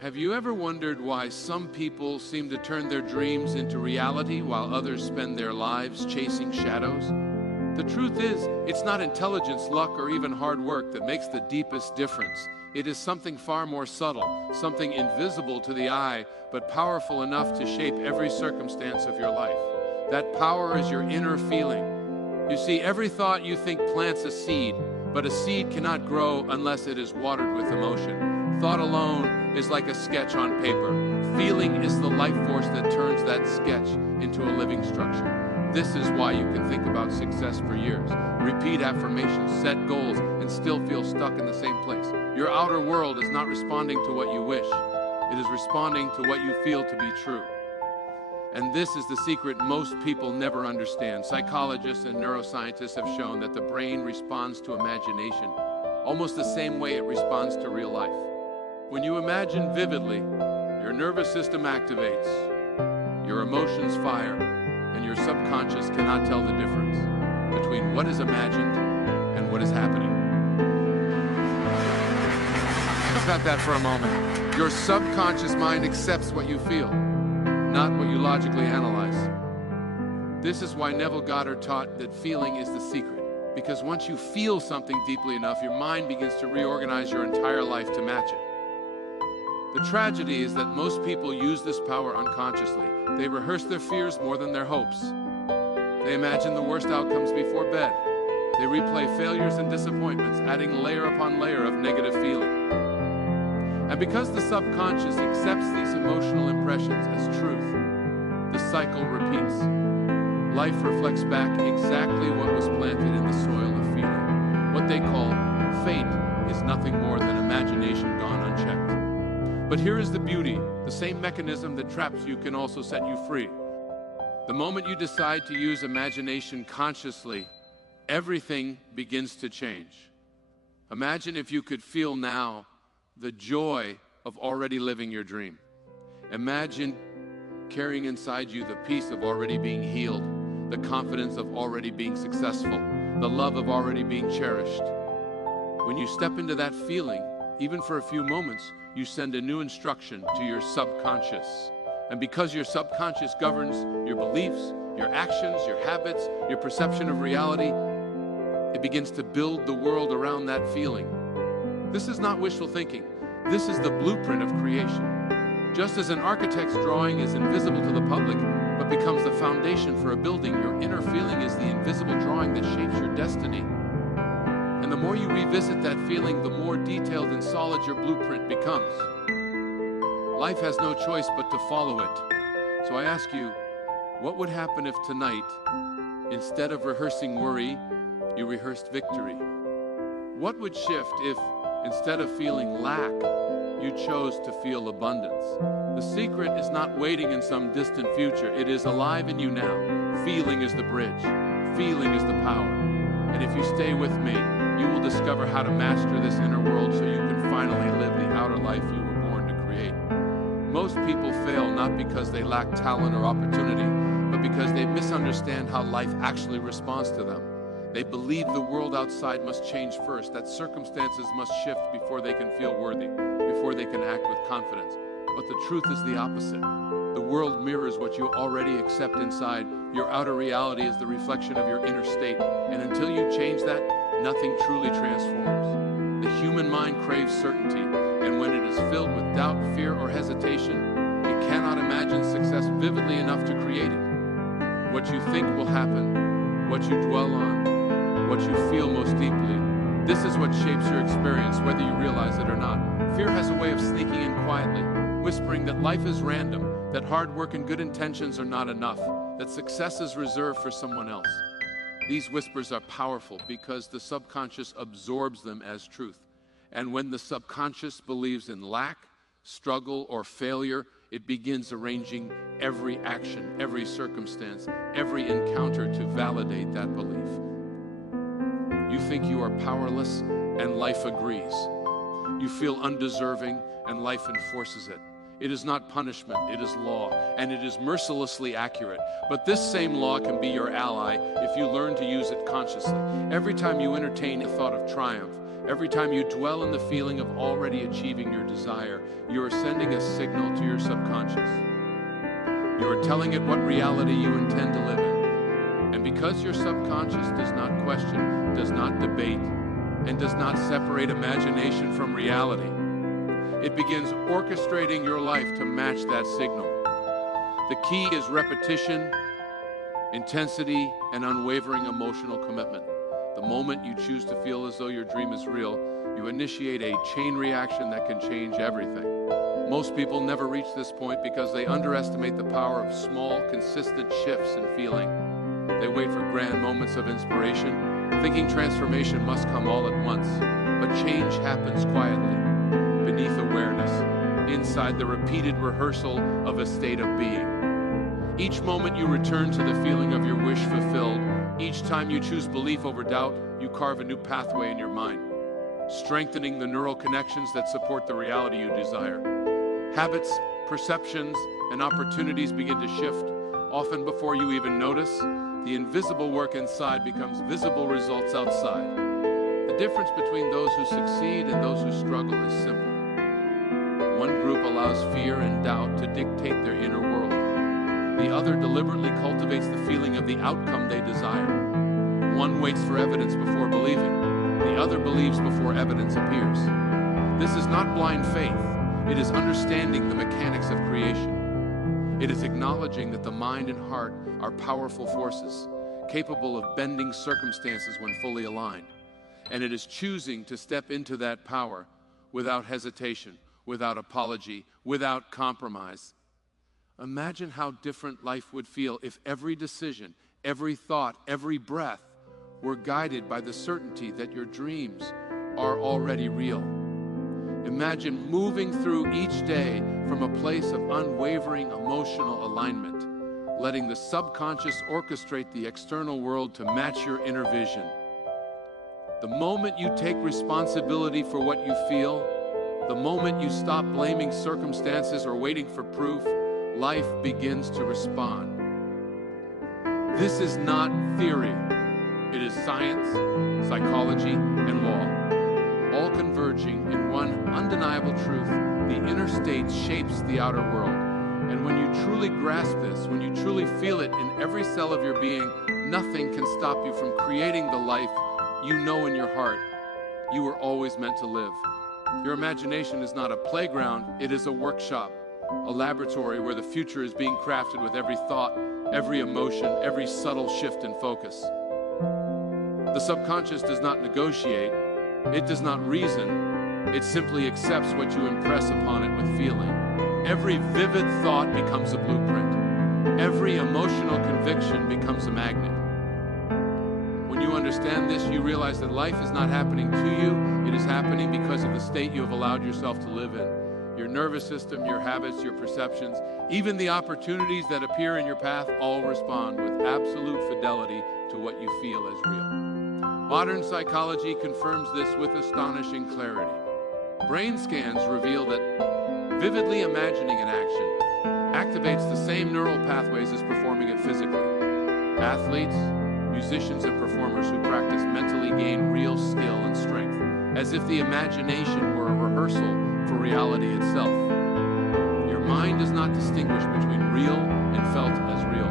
Have you ever wondered why some people seem to turn their dreams into reality while others spend their lives chasing shadows? The truth is, it's not intelligence, luck, or even hard work that makes the deepest difference. It is something far more subtle, something invisible to the eye, but powerful enough to shape every circumstance of your life. That power is your inner feeling. You see, every thought you think plants a seed, but a seed cannot grow unless it is watered with emotion. Thought alone is like a sketch on paper. Feeling is the life force that turns that sketch into a living structure. This is why you can think about success for years, repeat affirmations, set goals, and still feel stuck in the same place. Your outer world is not responding to what you wish. It is responding to what you feel to be true. And this is the secret most people never understand. Psychologists and neuroscientists have shown that the brain responds to imagination almost the same way it responds to real life. When you imagine vividly, your nervous system activates, your emotions fire, and your subconscious cannot tell the difference between what is imagined and what is happening. Think about that for a moment. Your subconscious mind accepts what you feel, not what you logically analyze. This is why Neville Goddard taught that feeling is the secret. Because once you feel something deeply enough, your mind begins to reorganize your entire life to match it. The tragedy is that most people use this power unconsciously. They rehearse their fears more than their hopes. They imagine the worst outcomes before bed. They replay failures and disappointments, adding layer upon layer of negative feeling. And because the subconscious accepts these emotional impressions as truth, the cycle repeats. Life reflects back exactly what was planted in the soil of feeling. What they call fate is nothing more than imagination gone unchecked. But here is the beauty. The same mechanism that traps you can also set you free. The moment you decide to use imagination consciously, everything begins to change. Imagine if you could feel now the joy of already living your dream. Imagine carrying inside you the peace of already being healed, the confidence of already being successful, the love of already being cherished. When you step into that feeling, even for a few moments, you send a new instruction to your subconscious. And because your subconscious governs your beliefs, your actions, your habits, your perception of reality, it begins to build the world around that feeling. This is not wishful thinking. This is the blueprint of creation. Just as an architect's drawing is invisible to the public, but becomes the foundation for a building, your inner feeling is the invisible drawing that shapes your destiny. And the more you revisit that feeling, the more detailed and solid your blueprint becomes. Life has no choice but to follow it. So I ask you, what would happen if tonight, instead of rehearsing worry, you rehearsed victory? What would shift if, instead of feeling lack, you chose to feel abundance? The secret is not waiting in some distant future. It is alive in you now. Feeling is the bridge. Feeling is the power. And if you stay with me, you will discover how to master this inner world so you can finally live the outer life you were born to create. Most people fail not because they lack talent or opportunity, but because they misunderstand how life actually responds to them. They believe the world outside must change first, that circumstances must shift before they can feel worthy, before they can act with confidence. But the truth is the opposite. The world mirrors what you already accept inside. Your outer reality is the reflection of your inner state. And until you change that, nothing truly transforms. The human mind craves certainty, and when it is filled with doubt, fear, or hesitation, it cannot imagine success vividly enough to create it. What you think will happen, what you dwell on, what you feel most deeply, this is what shapes your experience, whether you realize it or not. Fear has a way of sneaking in quietly, whispering that life is random, that hard work and good intentions are not enough, that success is reserved for someone else. These whispers are powerful because the subconscious absorbs them as truth. And when the subconscious believes in lack, struggle, or failure, it begins arranging every action, every circumstance, every encounter to validate that belief. You think you are powerless, and life agrees. You feel undeserving, and life enforces it. It is not punishment, it is law, and it is mercilessly accurate. But this same law can be your ally if you learn to use it consciously. Every time you entertain a thought of triumph, Every time you dwell in the feeling of already achieving your desire, you are sending a signal to your subconscious. You are telling it what reality you intend to live in. And because your subconscious does not question, does not debate, and does not separate imagination from reality, it begins orchestrating your life to match that signal. The key is repetition, intensity, and unwavering emotional commitment. The moment you choose to feel as though your dream is real, you initiate a chain reaction that can change everything. Most people never reach this point because they underestimate the power of small, consistent shifts in feeling. They wait for grand moments of inspiration, thinking transformation must come all at once. But change happens quietly, beneath awareness, inside the repeated rehearsal of a state of being. Each moment you return to the feeling of your wish fulfilled, each time you choose belief over doubt, you carve a new pathway in your mind, strengthening the neural connections that support the reality you desire. Habits, perceptions, and opportunities begin to shift. Often before you even notice, the invisible work inside becomes visible results outside. The difference between those who succeed and those who struggle is simple. One group allows fear and doubt to dictate their inner world. The other deliberately cultivates the feeling of the outcome they desire. One waits for evidence before believing. The other believes before evidence appears. This is not blind faith. It is understanding the mechanics of creation. It is acknowledging that the mind and heart are powerful forces, capable of bending circumstances when fully aligned. And it is choosing to step into that power without hesitation, without apology, without compromise. Imagine how different life would feel if every decision, every thought, every breath were guided by the certainty that your dreams are already real. Imagine moving through each day from a place of unwavering emotional alignment, letting the subconscious orchestrate the external world to match your inner vision. The moment you take responsibility for what you feel, the moment you stop blaming circumstances or waiting for proof, life begins to respond. This is not theory. It is science, psychology, and law, all converging in one undeniable truth. The inner state shapes the outer world. And when you truly grasp this, when you truly feel it in every cell of your being, nothing can stop you from creating the life you know in your heart you were always meant to live. Your imagination is not a playground, it is a workshop, a laboratory where the future is being crafted with every thought, every emotion, every subtle shift in focus. The subconscious does not negotiate, it does not reason, it simply accepts what you impress upon it with feeling. Every vivid thought becomes a blueprint. Every emotional conviction becomes a magnet. When you understand this, you realize that life is not happening to you, it is happening because of the state you have allowed yourself to live in. Your nervous system, your habits, your perceptions, even the opportunities that appear in your path all respond with absolute fidelity to what you feel as real. Modern psychology confirms this with astonishing clarity. Brain scans reveal that vividly imagining an action activates the same neural pathways as performing it physically. Athletes, musicians, and performers who practice mentally gain real skill and strength, as if the imagination were a rehearsal for reality itself. Your mind does not distinguish between real and felt as real.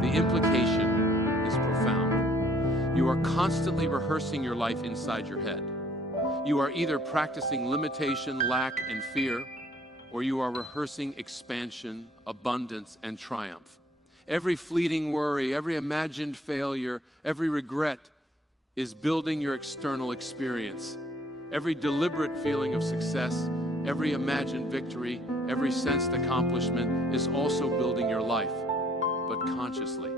The implication is profound. You are constantly rehearsing your life inside your head. You are either practicing limitation, lack, and fear, or you are rehearsing expansion, abundance, and triumph. Every fleeting worry, every imagined failure, every regret is building your external experience. Every deliberate feeling of success, every imagined victory, every sensed accomplishment is also building your life, but consciously.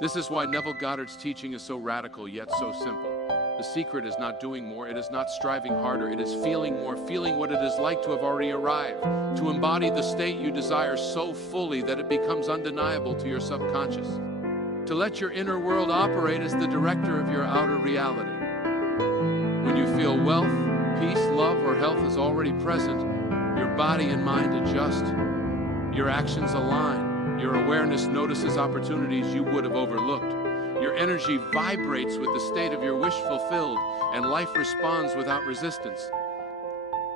This is why Neville Goddard's teaching is so radical yet so simple. The secret is not doing more, it is not striving harder, it is feeling more, feeling what it is like to have already arrived, to embody the state you desire so fully that it becomes undeniable to your subconscious, to let your inner world operate as the director of your outer reality. When you feel wealth, peace, love, or health is already present, your body and mind adjust, your actions align, your awareness notices opportunities you would have overlooked. Your energy vibrates with the state of your wish fulfilled, and life responds without resistance.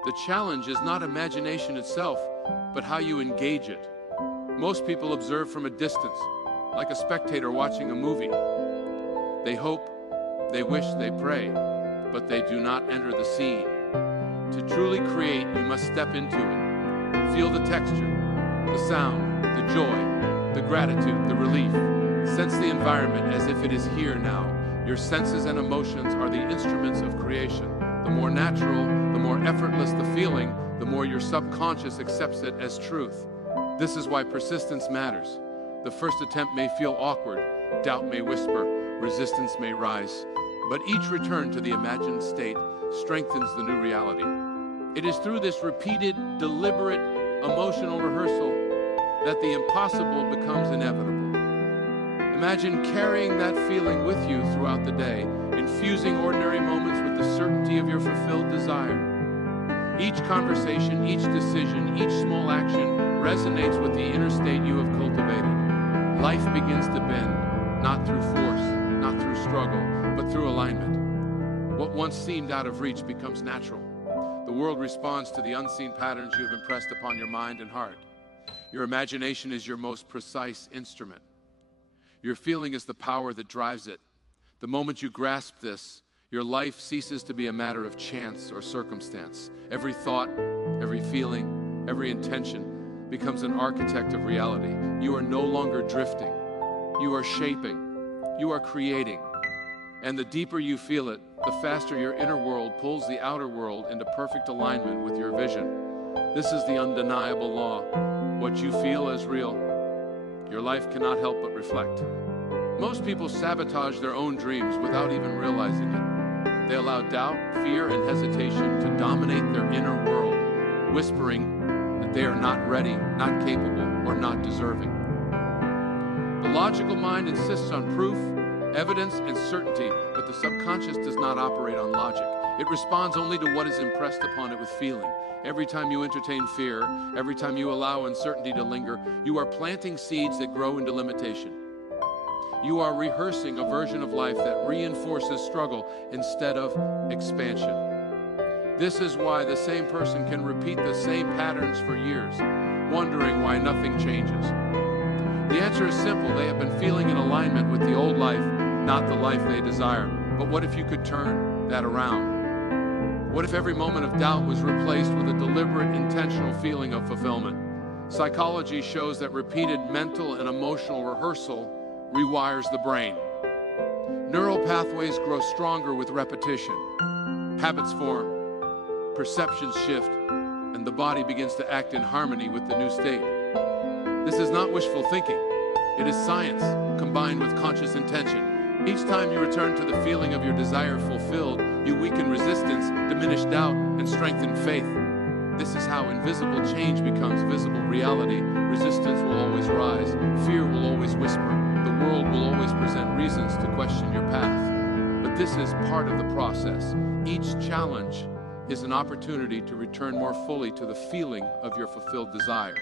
The challenge is not imagination itself, but how you engage it. Most people observe from a distance, like a spectator watching a movie. They hope, they wish, they pray, but they do not enter the scene. To truly create, you must step into it. Feel the texture, the sound, the joy, the gratitude, the relief. Sense the environment as if it is here now. Your senses and emotions are the instruments of creation. The more natural, the more effortless the feeling, the more your subconscious accepts it as truth. This is why persistence matters. The first attempt may feel awkward, doubt may whisper, resistance may rise, but each return to the imagined state strengthens the new reality. It is through this repeated, deliberate, emotional rehearsal that the impossible becomes inevitable. Imagine carrying that feeling with you throughout the day, infusing ordinary moments with the certainty of your fulfilled desire. Each conversation, each decision, each small action resonates with the inner state you have cultivated. Life begins to bend, not through force, not through struggle, but through alignment. What once seemed out of reach becomes natural. The world responds to the unseen patterns you have impressed upon your mind and heart. Your imagination is your most precise instrument. Your feeling is the power that drives it. The moment you grasp this, your life ceases to be a matter of chance or circumstance. Every thought, every feeling, every intention becomes an architect of reality. You are no longer drifting. You are shaping. You are creating. And the deeper you feel it, the faster your inner world pulls the outer world into perfect alignment with your vision. This is the undeniable law. What you feel is real. Your life cannot help but reflect. Most people sabotage their own dreams without even realizing it. They allow doubt, fear, and hesitation to dominate their inner world, whispering that they are not ready, not capable, or not deserving. The logical mind insists on proof, evidence, and certainty, but the subconscious does not operate on logic. It responds only to what is impressed upon it with feeling. Every time you entertain fear, every time you allow uncertainty to linger, you are planting seeds that grow into limitation. You are rehearsing a version of life that reinforces struggle instead of expansion. This is why the same person can repeat the same patterns for years, wondering why nothing changes. The answer is simple. They have been feeling in alignment with the old life, not the life they desire. But what if you could turn that around? What if every moment of doubt was replaced with a deliberate, intentional feeling of fulfillment? Psychology shows that repeated mental and emotional rehearsal rewires the brain. Neural pathways grow stronger with repetition. Habits form, perceptions shift, and the body begins to act in harmony with the new state. This is not wishful thinking. It is science combined with conscious intention. Each time you return to the feeling of your desire fulfilled, you weaken resistance, diminish doubt, and strengthen faith. This is how invisible change becomes visible reality. Resistance will always rise. Fear will always whisper. The world will always present reasons to question your path. But this is part of the process. Each challenge is an opportunity to return more fully to the feeling of your fulfilled desire.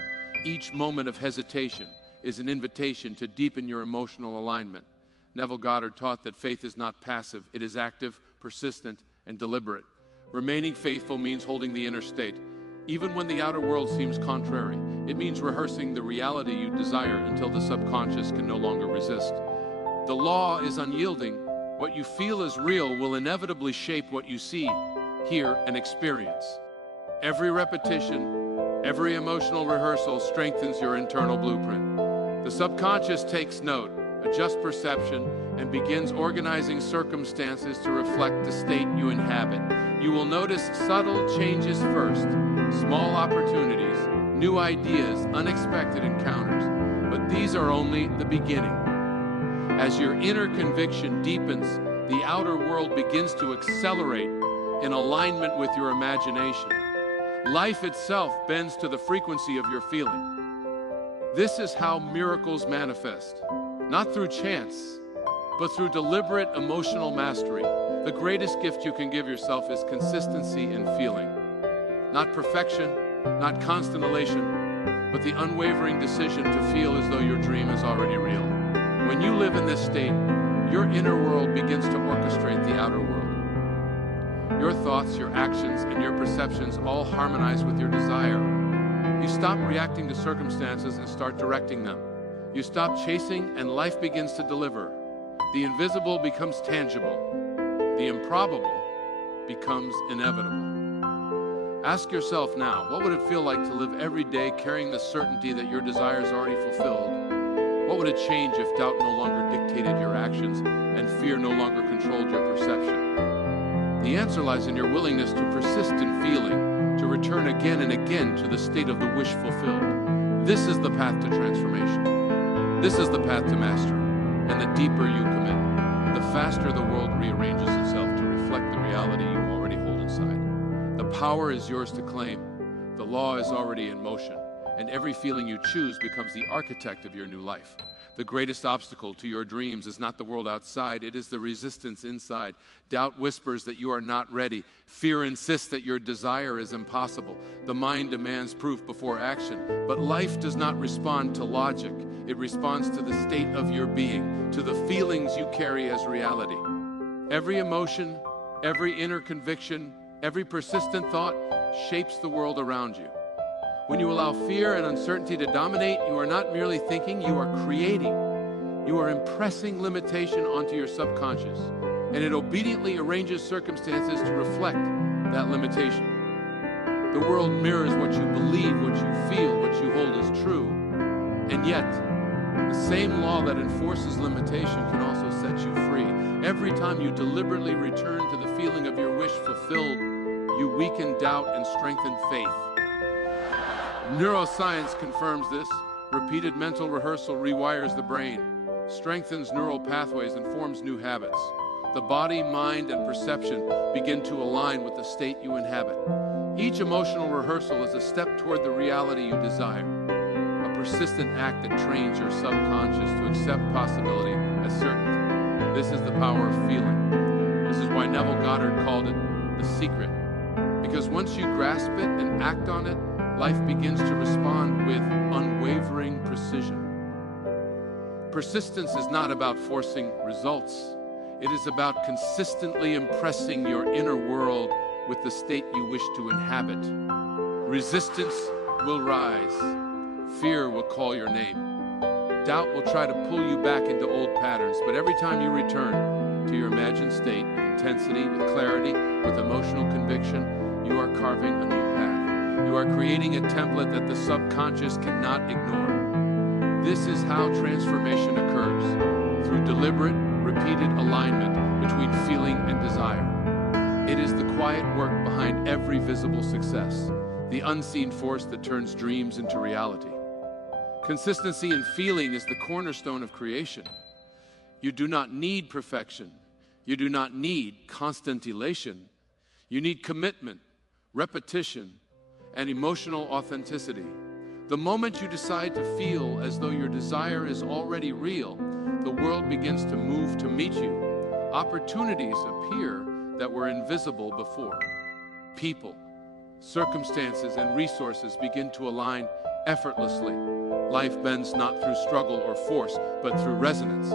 Each moment of hesitation is an invitation to deepen your emotional alignment. Neville Goddard taught that faith is not passive. It is active, persistent, and deliberate. Remaining faithful means holding the inner state. Even when the outer world seems contrary, it means rehearsing the reality you desire until the subconscious can no longer resist. The law is unyielding. What you feel is real will inevitably shape what you see, hear, and experience. Every repetition, every emotional rehearsal strengthens your internal blueprint. The subconscious takes note, adjusts perception, and begins organizing circumstances to reflect the state you inhabit. You will notice subtle changes first, small opportunities, new ideas, unexpected encounters. But these are only the beginning. As your inner conviction deepens, the outer world begins to accelerate in alignment with your imagination. Life itself bends to the frequency of your feeling. This is how miracles manifest. Not through chance, but through deliberate emotional mastery. The greatest gift you can give yourself is consistency in feeling. Not perfection, not constant elation, but the unwavering decision to feel as though your dream is already real. When you live in this state, your inner world begins to orchestrate the outer world. Your thoughts, your actions, and your perceptions all harmonize with your desire. You stop reacting to circumstances and start directing them. You stop chasing and life begins to deliver. The invisible becomes tangible. The improbable becomes inevitable. Ask yourself now, what would it feel like to live every day carrying the certainty that your desires are already fulfilled? What would it change if doubt no longer dictated your actions and fear no longer controlled your perception? The answer lies in your willingness to persist in feeling, to return again and again to the state of the wish fulfilled. This is the path to transformation. This is the path to mastery. And the deeper you commit, the faster the world rearranges itself to reflect the reality you already hold inside. The power is yours to claim. The law is already in motion, and every feeling you choose becomes the architect of your new life. The greatest obstacle to your dreams is not the world outside, it is the resistance inside. Doubt whispers that you are not ready. Fear insists that your desire is impossible. The mind demands proof before action. But life does not respond to logic. It responds to the state of your being, to the feelings you carry as reality. Every emotion, every inner conviction, every persistent thought shapes the world around you. When you allow fear and uncertainty to dominate, you are not merely thinking, you are creating. You are impressing limitation onto your subconscious, and it obediently arranges circumstances to reflect that limitation. The world mirrors what you believe, what you feel, what you hold as true, and yet, the same law that enforces limitation can also set you free. Every time you deliberately return to the feeling of your wish fulfilled, you weaken doubt and strengthen faith. Neuroscience confirms this. Repeated mental rehearsal rewires the brain, strengthens neural pathways, and forms new habits. The body, mind, and perception begin to align with the state you inhabit. Each emotional rehearsal is a step toward the reality you desire, a persistent act that trains your subconscious to accept possibility as certainty. This is the power of feeling. This is why Neville Goddard called it the secret. Because once you grasp it and act on it, life begins to respond with unwavering precision. Persistence is not about forcing results. It is about consistently impressing your inner world with the state you wish to inhabit. Resistance will rise. Fear will call your name. Doubt will try to pull you back into old patterns, but every time you return to your imagined state with intensity, with clarity, with emotional conviction, you are carving a new path. You are creating a template that the subconscious cannot ignore. This is how transformation occurs, through deliberate, repeated alignment between feeling and desire. It is the quiet work behind every visible success, the unseen force that turns dreams into reality. Consistency in feeling is the cornerstone of creation. You do not need perfection. You do not need constant elation. You need commitment, repetition, and emotional authenticity. The moment you decide to feel as though your desire is already real, the world begins to move to meet you. Opportunities appear that were invisible before. People, circumstances, and resources begin to align effortlessly. Life bends not through struggle or force, but through resonance.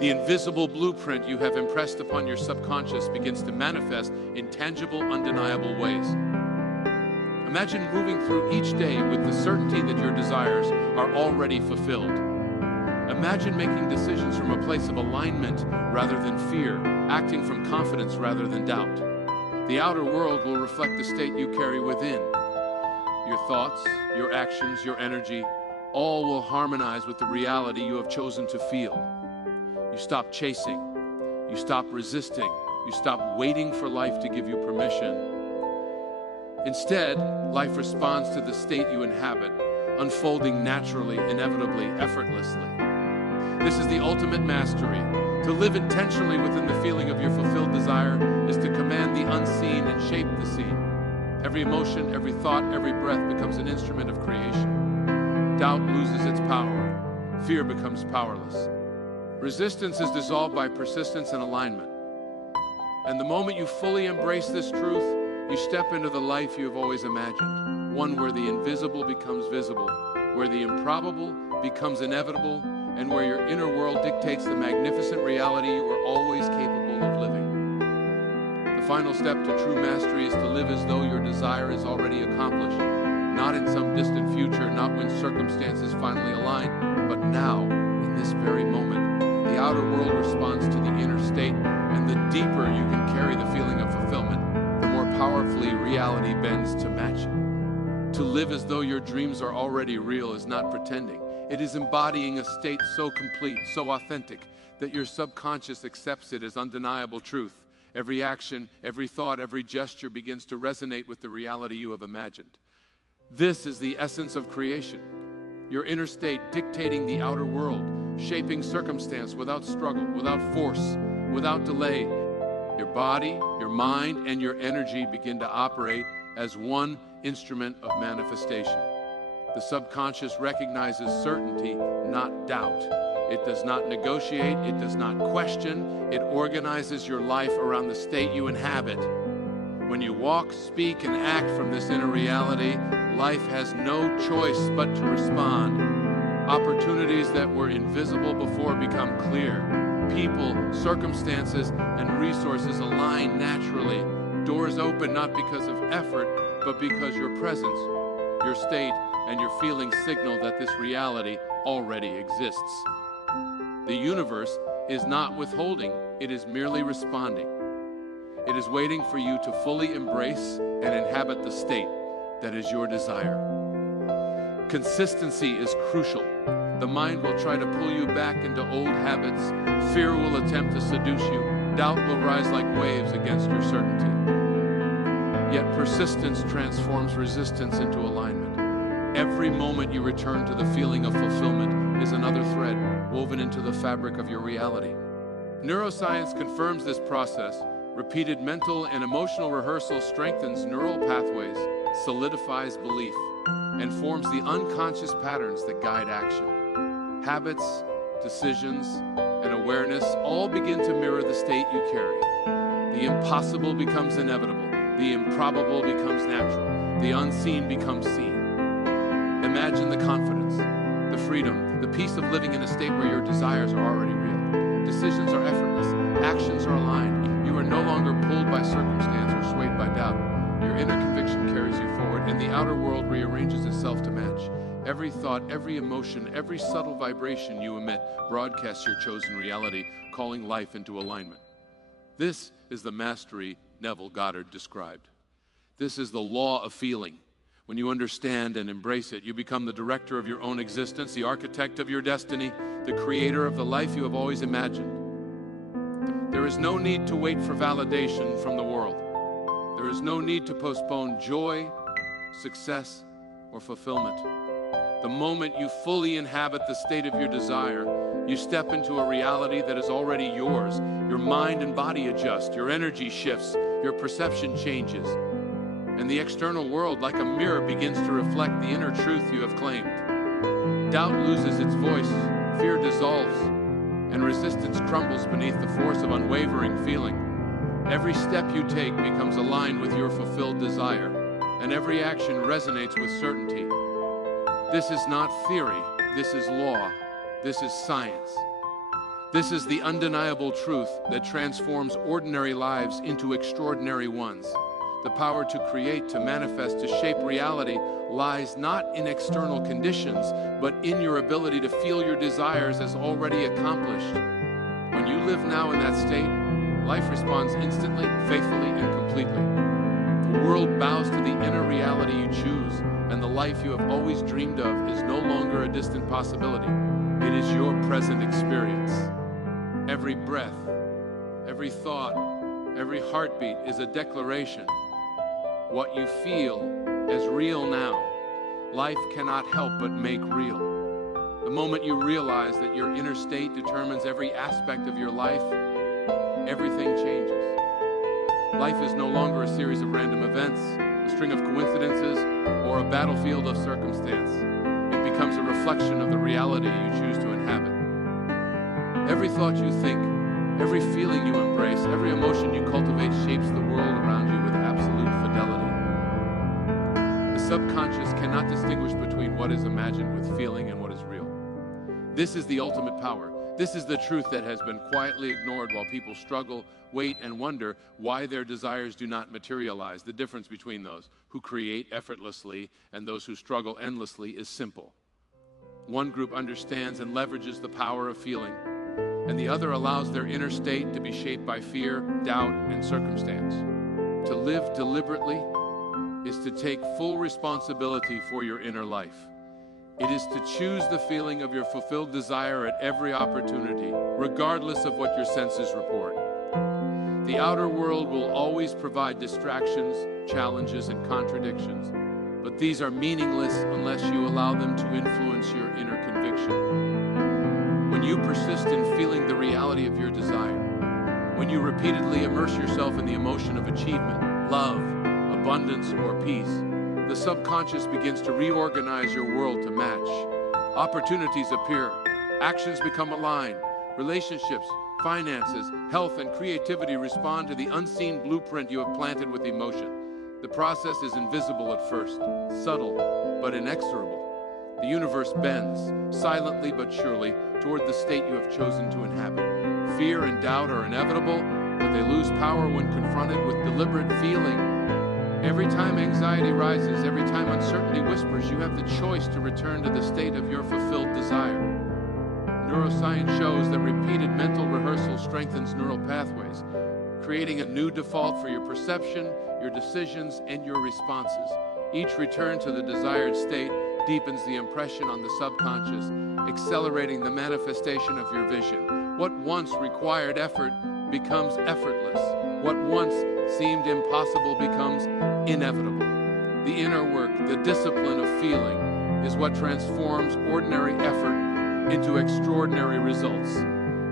The invisible blueprint you have impressed upon your subconscious begins to manifest in tangible, undeniable ways. Imagine moving through each day with the certainty that your desires are already fulfilled. Imagine making decisions from a place of alignment rather than fear, acting from confidence rather than doubt. The outer world will reflect the state you carry within. Your thoughts, your actions, your energy, all will harmonize with the reality you have chosen to feel. You stop chasing, you stop resisting, you stop waiting for life to give you permission. Instead, life responds to the state you inhabit, unfolding naturally, inevitably, effortlessly. This is the ultimate mastery. To live intentionally within the feeling of your fulfilled desire is to command the unseen and shape the seen. Every emotion, every thought, every breath becomes an instrument of creation. Doubt loses its power. Fear becomes powerless. Resistance is dissolved by persistence and alignment. And the moment you fully embrace this truth, you step into the life you have always imagined, one where the invisible becomes visible, where the improbable becomes inevitable, and where your inner world dictates the magnificent reality you are always capable of living. The final step to true mastery is to live as though your desire is already accomplished, not in some distant future, not when circumstances finally align, but now, in this very moment. The outer world responds to the inner state, and the deeper you can carry the feeling of fulfillment, the more powerfully reality bends to match it. To live as though your dreams are already real is not pretending. It is embodying a state so complete, so authentic, that your subconscious accepts it as undeniable truth. Every action, every thought, every gesture begins to resonate with the reality you have imagined. This is the essence of creation. Your inner state dictating the outer world, shaping circumstance without struggle, without force, without delay. Your body, your mind, and your energy begin to operate as one instrument of manifestation. The subconscious recognizes certainty, not doubt. It does not negotiate, it does not question, it organizes your life around the state you inhabit. When you walk, speak, and act from this inner reality, life has no choice but to respond. Opportunities that were invisible before become clear. People, circumstances, and resources align naturally. Doors open not because of effort, but because your presence, your state, and your feelings signal that this reality already exists. The universe is not withholding, it is merely responding. It is waiting for you to fully embrace and inhabit the state that is your desire. Consistency is crucial. The mind will try to pull you back into old habits. Fear will attempt to seduce you. Doubt will rise like waves against your certainty. Yet persistence transforms resistance into alignment. Every moment you return to the feeling of fulfillment is another thread woven into the fabric of your reality. Neuroscience confirms this process. Repeated mental and emotional rehearsal strengthens neural pathways, solidifies belief, and forms the unconscious patterns that guide action. Habits, decisions, and awareness all begin to mirror the state you carry. The impossible becomes inevitable. The improbable becomes natural. The unseen becomes seen. Imagine the confidence, the freedom, the peace of living in a state where your desires are already real. Decisions are effortless. Actions are aligned. You are no longer pulled by circumstance or swayed by doubt. Your inner conviction carries you forward, and the outer world rearranges itself to match. Every thought, every emotion, every subtle vibration you emit broadcasts your chosen reality, calling life into alignment. This is the mastery Neville Goddard described. This is the law of feeling. When you understand and embrace it, you become the director of your own existence, the architect of your destiny, the creator of the life you have always imagined. There is no need to wait for validation from the world. There is no need to postpone joy, success, or fulfillment. The moment you fully inhabit the state of your desire, you step into a reality that is already yours. Your mind and body adjust, your energy shifts, your perception changes, and the external world, like a mirror, begins to reflect the inner truth you have claimed. Doubt loses its voice, fear dissolves, and resistance crumbles beneath the force of unwavering feeling. Every step you take becomes aligned with your fulfilled desire, and every action resonates with certainty. This is not theory, this is law, this is science. This is the undeniable truth that transforms ordinary lives into extraordinary ones. The power to create, to manifest, to shape reality lies not in external conditions, but in your ability to feel your desires as already accomplished. When you live now in that state, life responds instantly, faithfully, and completely. The world bows to the inner reality you choose, and the life you have always dreamed of is no longer a distant possibility. It is your present experience. Every breath, every thought, every heartbeat is a declaration. What you feel as real now, life cannot help but make real. The moment you realize that your inner state determines every aspect of your life, everything changes. Life is no longer a series of random events, a string of coincidences, or a battlefield of circumstance. It becomes a reflection of the reality you choose to inhabit. Every thought you think, every feeling you embrace, every emotion you cultivate shapes the world around you with absolute fidelity. The subconscious cannot distinguish between what is imagined with feeling and what is real. This is the ultimate power. This is the truth that has been quietly ignored while people struggle, wait, and wonder why their desires do not materialize. The difference between those who create effortlessly and those who struggle endlessly is simple. One group understands and leverages the power of feeling, and the other allows their inner state to be shaped by fear, doubt, and circumstance. To live deliberately is to take full responsibility for your inner life. It is to choose the feeling of your fulfilled desire at every opportunity, regardless of what your senses report. The outer world will always provide distractions, challenges, and contradictions, but these are meaningless unless you allow them to influence your inner conviction. When you persist in feeling the reality of your desire, when you repeatedly immerse yourself in the emotion of achievement, love, abundance, or peace, the subconscious begins to reorganize your world to match. Opportunities appear, actions become aligned, relationships, finances, health, and creativity respond to the unseen blueprint you have planted with emotion. The process is invisible at first, subtle but inexorable. The universe bends, silently but surely, toward the state you have chosen to inhabit. Fear and doubt are inevitable, but they lose power when confronted with deliberate feeling. Every time anxiety rises, every time uncertainty whispers, you have the choice to return to the state of your fulfilled desire. Neuroscience shows that repeated mental rehearsal strengthens neural pathways, creating a new default for your perception, your decisions, and your responses. Each return to the desired state deepens the impression on the subconscious, accelerating the manifestation of your vision. What once required effort becomes effortless. What once seemed impossible becomes inevitable. The inner work, the discipline of feeling, is what transforms ordinary effort into extraordinary results.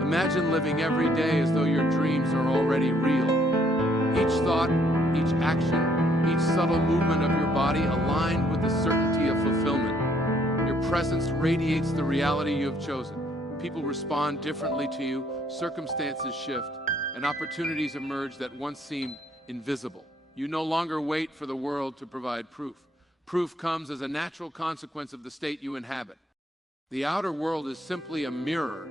Imagine living every day as though your dreams are already real. Each thought, each action, each subtle movement of your body aligned with the certainty of fulfillment. Your presence radiates the reality you have chosen. People respond differently to you, circumstances shift, and opportunities emerge that once seemed invisible. You no longer wait for the world to provide proof. Proof comes as a natural consequence of the state you inhabit. The outer world is simply a mirror,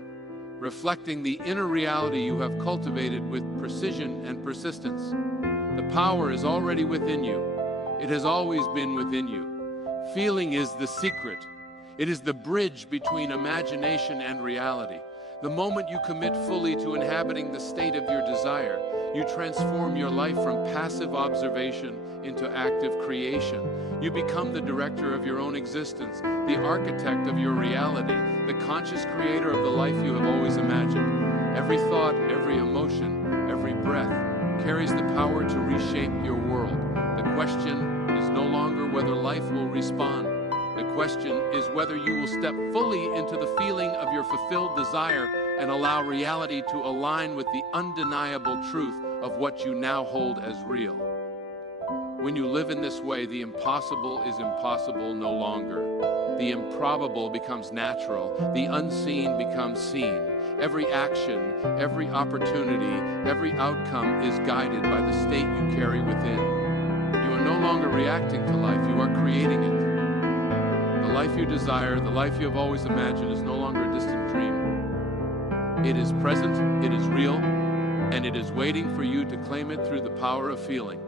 reflecting the inner reality you have cultivated with precision and persistence. The power is already within you. It has always been within you. Feeling is the secret. It is the bridge between imagination and reality. The moment you commit fully to inhabiting the state of your desire, you transform your life from passive observation into active creation. You become the director of your own existence, the architect of your reality, the conscious creator of the life you have always imagined. Every thought, every emotion, every breath carries the power to reshape your world. The question is no longer whether life will respond. The question is whether you will step fully into the feeling of your fulfilled desire and allow reality to align with the undeniable truth of what you now hold as real. When you live in this way, the impossible is impossible no longer. The improbable becomes natural. The unseen becomes seen. Every action, every opportunity, every outcome is guided by the state you carry within. You are no longer reacting to life, you are creating it. The life you desire, the life you have always imagined, is no longer a distant dream. It is present, it is real, and it is waiting for you to claim it through the power of feeling.